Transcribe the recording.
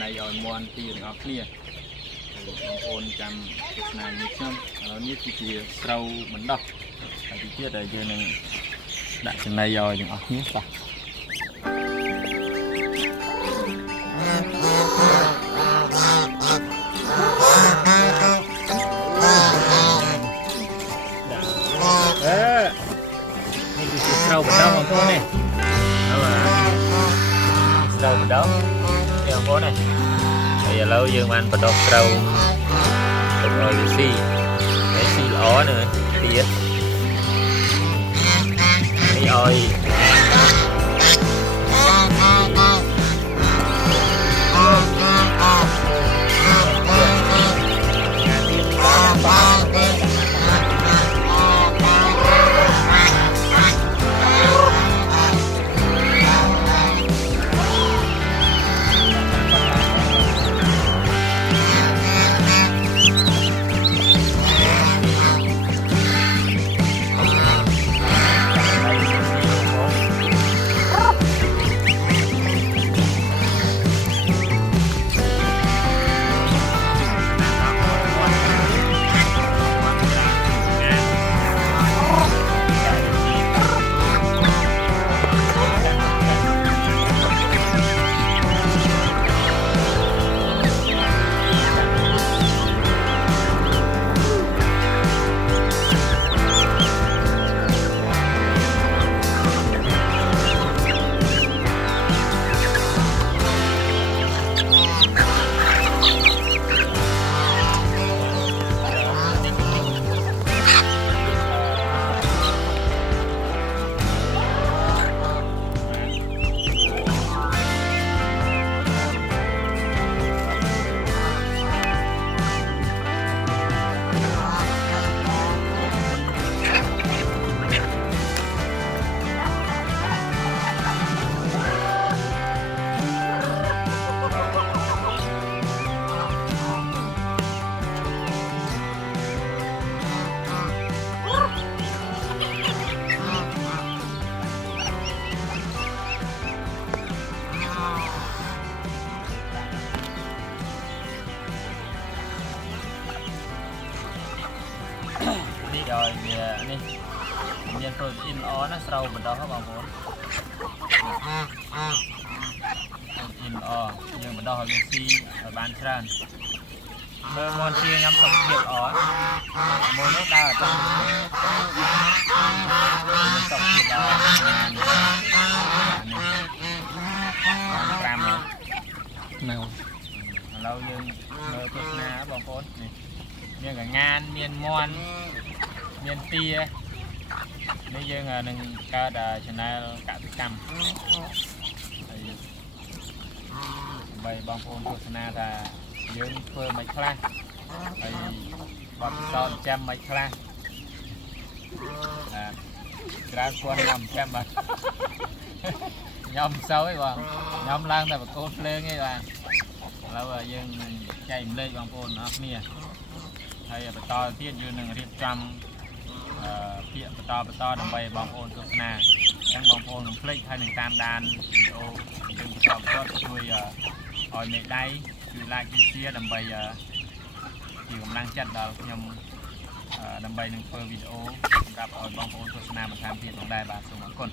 ในออยมอนที่อยู่ในออฟเนี่ยโอนจำจุดนายนิดนึงแล้วนี่คือเราเหมือนดอกแต่ที่เชื่อแต่เจอหนึ่งđã trên đây rồi đừng ọc nhất rồiนี่คือsâu bên đâu không phố này đâu mà sâu bên đâu đây không phố này bây giờ lâu dương anh bên đâu sâu được rồi xi để xi lỏ nữa tía ơi rồiนี่เย็นโปรตีนอ่อนนะเราเหมือนเราครับบางคนโปรตีนอ่อนยังเหมือนเราเป็นซีบานชรันเมื่อมอนซีย้ำสองเกียร์อ่อนโมโนดาต้องสองเกียร์อ่อนนี่กรัมเนาะเรายังเมื่อโฆษณาบางคนนี่เนี่ยกับงานเมียนมอนเมียนตีนี่ยังหนึ่งก็ได้ชนะกะกรรมใบบางคนโฆษณาแต่ยังเพิ่มไม่คลาไอ้บางตอนจำไม่คลากระควรนำจำมาย่อมเศร้าไอ้บ้างย่อมล่างแต่แบบโคตรเลื่องไอ้บ้างแล้วยังใจมันเลยบางคนนะเนี่ยไทยไปต่อที่ยืนหนึ่งเรียบจำเพียบต่อดำไปบางโอนโฆษณาทั้งบางโอนคลิกให้หนึ่งตามดานวิดีโอจึงต่อก็ช่วยออยเมฆได้คือไลค์เชียร์ดำไปที่กำลังจัดเรายมดำไปหนึ่งเฟอร์วิดีโอกับบางโอนโฆษณามาทำเพียรของได้บาทสมคน